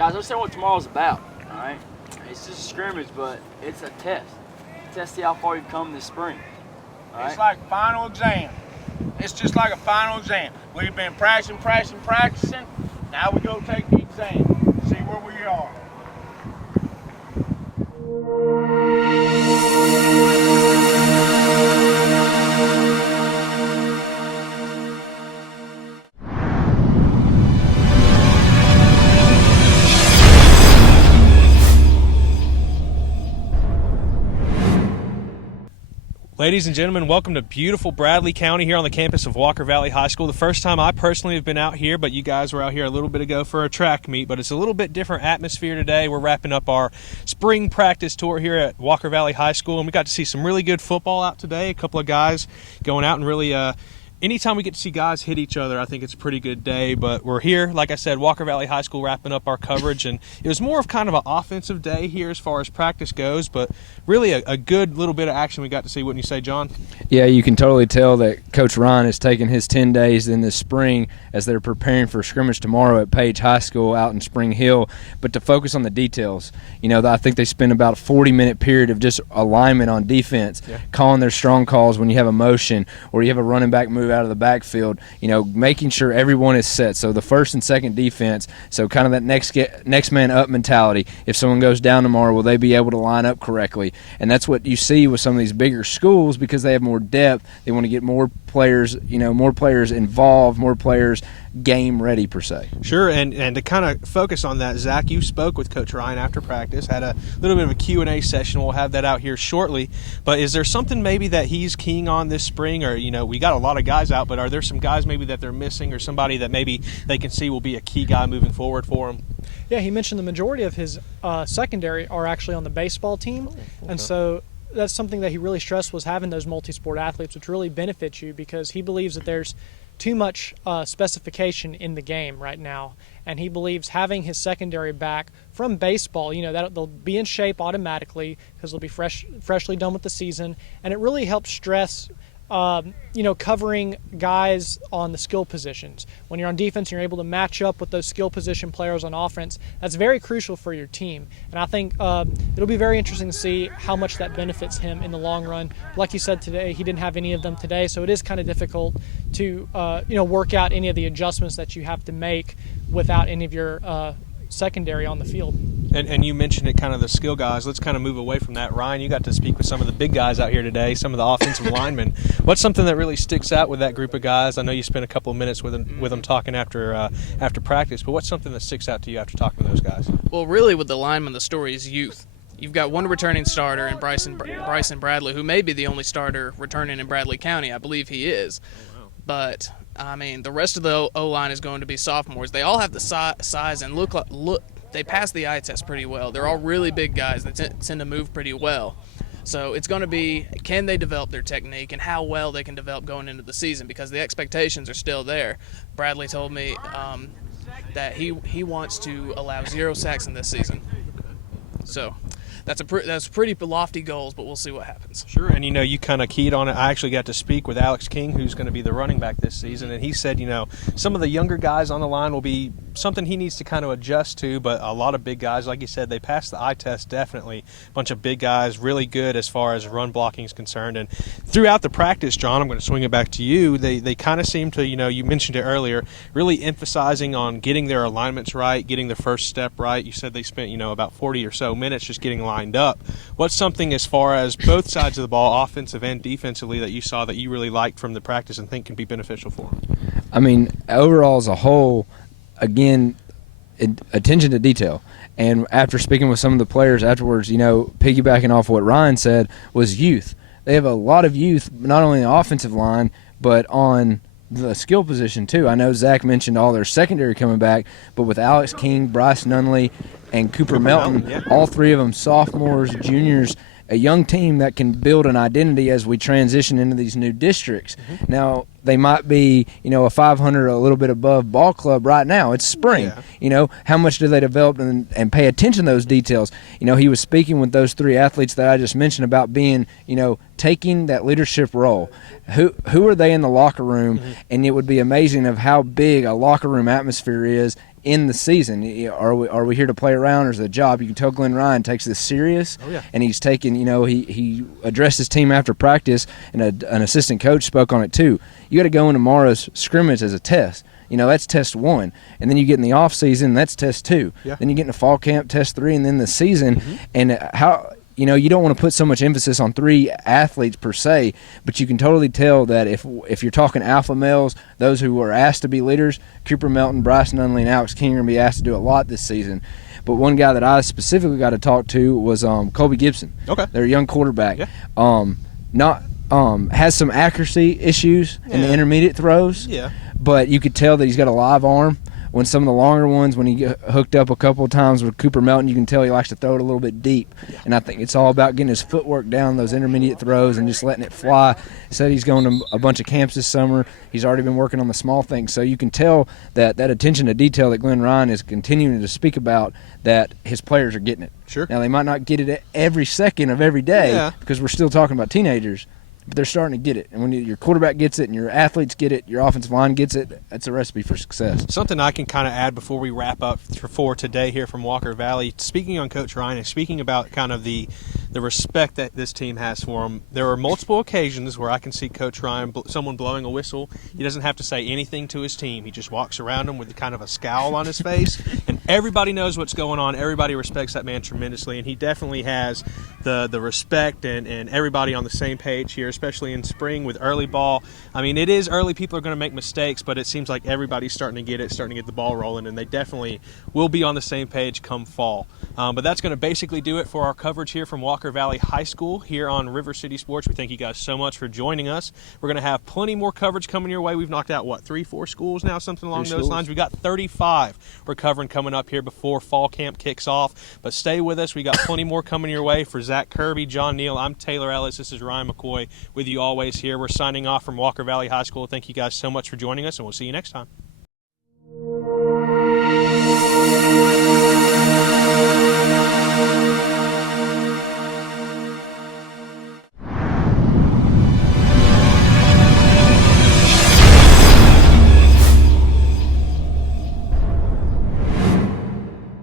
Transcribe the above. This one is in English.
Guys, understand what tomorrow's about, all right? It's just a scrimmage, but it's a test. Test see how far you've come this spring. All right? It's like final exam. It's just like a final exam. We've been practicing. Now we go take the exam, see where we are. Ladies and gentlemen, welcome to beautiful Bradley County here on the campus of Walker Valley High School. The first time I personally have been out here, but you guys were out here a little bit ago for a track meet, but it's a little bit different atmosphere today. We're wrapping up our spring practice tour here at Walker Valley High School, and we got to see some really good football out today. A couple of guys going out and really anytime we get to see guys hit each other, I think it's a pretty good day. But we're here, like I said, Walker Valley High School, wrapping up our coverage. And it was more of kind of an offensive day here as far as practice goes, but really a good little bit of action we got to see, wouldn't you say, John? Yeah, you can totally tell that Coach Ryan has taken his 10 days in the spring as they're preparing for scrimmage tomorrow at Page High School out in Spring Hill, but to focus on the details. You know, I think they spend about a 40-minute period of just alignment on defense, calling their strong calls when you have a motion or you have a running back move out of the backfield, you know, making sure everyone is set. So the first and second defense, so kind of that next man up mentality. If someone goes down tomorrow, will they be able to line up correctly? And that's what you see with some of these bigger schools because they have more depth. They want to get more players, you know, more players involved, more players game ready per se. Sure, and to kind of focus on that, Zach, you spoke with Coach Ryan after practice, had a little bit of a Q&A session. We'll have that out here shortly. But is there something maybe that he's keying on this spring? Or, you know, we got a lot of guys out, but are there some guys maybe that they're missing or somebody that maybe they can see will be a key guy moving forward for them? Yeah, he mentioned the majority of his secondary are actually on the baseball team. Okay. And so that's something that he really stressed was having those multi-sport athletes, which really benefits you because he believes that there's too much specification in the game right now, and he believes having his secondary back from baseball, you know, that they'll be in shape automatically because they'll be freshly done with the season, and it really helps stress you know, covering guys on the skill positions. When you're on defense, you're able to match up with those skill position players on offense. That's very crucial for your team. And I think it'll be very interesting to see how much that benefits him in the long run. Like you said today, he didn't have any of them today, so it is kind of difficult to you know, work out any of the adjustments that you have to make without any of your secondary on the field. And you mentioned it, kind of the skill guys. Let's kind of move away from that. Ryan, you got to speak with some of the big guys out here today, some of the offensive linemen. What's something that really sticks out with that group of guys? I know you spent a couple of minutes with them talking after practice, but what's something that sticks out to you after talking to those guys? Well, really with the linemen, the story is youth. You've got one returning starter in Bryson Bradley, who may be the only starter returning in Bradley County. I believe he is. Oh, wow. But I mean, the rest of the O-line is going to be sophomores. They all have the size and look. They pass the eye test pretty well. They're all really big guys that tend to move pretty well. So it's going to be, can they develop their technique and how well they can develop going into the season, because the expectations are still there. Bradley told me that he wants to allow 0 sacks in this season. So that's pretty lofty goals, but we'll see what happens. Sure, and you know, you kind of keyed on it. I actually got to speak with Alex King, who's going to be the running back this season, and he said, you know, some of the younger guys on the line will be something he needs to kind of adjust to, but a lot of big guys, like you said, they passed the eye test definitely. A bunch of big guys, really good as far as run blocking is concerned. And throughout the practice, John, I'm going to swing it back to you, they kind of seem to, you know, you mentioned it earlier, really emphasizing on getting their alignments right, getting the first step right. You said they spent, you know, about 40 or so minutes just getting lined up. What's something as far as both sides of the ball, offensive and defensively, that you saw that you really liked from the practice and think can be beneficial for them? I mean, overall as a whole, again, attention to detail. And after speaking with some of the players afterwards, you know, piggybacking off what Ryan said, was youth. They have a lot of youth, not only on the offensive line, but on the skill position too. I know Zach mentioned all their secondary coming back, but with Alex King, Bryce Nunley, and Cooper Melton, all three of them sophomores, juniors, a young team that can build an identity as we transition into these new districts. Mm-hmm. Now, they might be, you know, a 500, a little bit above ball club right now. It's spring. Yeah. You know, how much do they develop and pay attention to those details? You know, he was speaking with those three athletes that I just mentioned about being, you know, taking that leadership role. Who are they in the locker room? Mm-hmm. And it would be amazing of how big a locker room atmosphere is in the season. Are we here to play around, or is it a job? You can tell Glenn Ryan takes this serious, and he's taken, he addressed his team after practice, and an assistant coach spoke on it too. You got to go in tomorrow's scrimmage as a test. That's test 1, and then you get in the off season, that's test 2. Yeah. Then you get into fall camp, test 3, and then the season. And how you don't want to put so much emphasis on 3 athletes per se, but you can totally tell that if you're talking alpha males, those who are asked to be leaders, Cooper Melton, Bryson Nunley, and Alex King are going to be asked to do a lot this season. But one guy that I specifically got to talk to was Colby Gibson. Okay. They're a young quarterback. Yeah. Has some accuracy issues in the intermediate throws. Yeah. But you could tell that he's got a live arm. When some of the longer ones, when he get hooked up a couple of times with Cooper Melton, you can tell he likes to throw it a little bit deep. And I think it's all about getting his footwork down those intermediate throws and just letting it fly. He said he's going to a bunch of camps this summer. He's already been working on the small things. So you can tell that attention to detail that Glenn Ryan is continuing to speak about, that his players are getting it. Sure. Now, they might not get it every second of every day because we're still talking about teenagers, but they're starting to get it. And when your quarterback gets it and your athletes get it, your offensive line gets it, that's a recipe for success. Something I can kind of add before we wrap up for today here from Walker Valley, speaking on Coach Ryan and speaking about kind of the respect that this team has for him, there are multiple occasions where I can see Coach Ryan, someone blowing a whistle. He doesn't have to say anything to his team. He just walks around them with kind of a scowl on his face, and everybody knows what's going on. Everybody respects that man tremendously, and he definitely has the respect and everybody on the same page here, especially in spring with early ball. I mean, it is early. People are going to make mistakes, but it seems like everybody's starting to get it, starting to get the ball rolling, and they definitely will be on the same page come fall. But that's going to basically do it for our coverage here from Walker Valley High School here on River City Sports. We thank you guys so much for joining us. We're going to have plenty more coverage coming your way. We've knocked out, 3-4 schools now, something along those lines. We got 35 we're covering coming up here before fall camp kicks off. But stay with us. We got plenty more coming your way. For Zach Kirby, John Neal, I'm Taylor Ellis. This is Ryan McCoy with you always here. We're signing off from Walker Valley High School. Thank you guys so much for joining us, and we'll see you next time.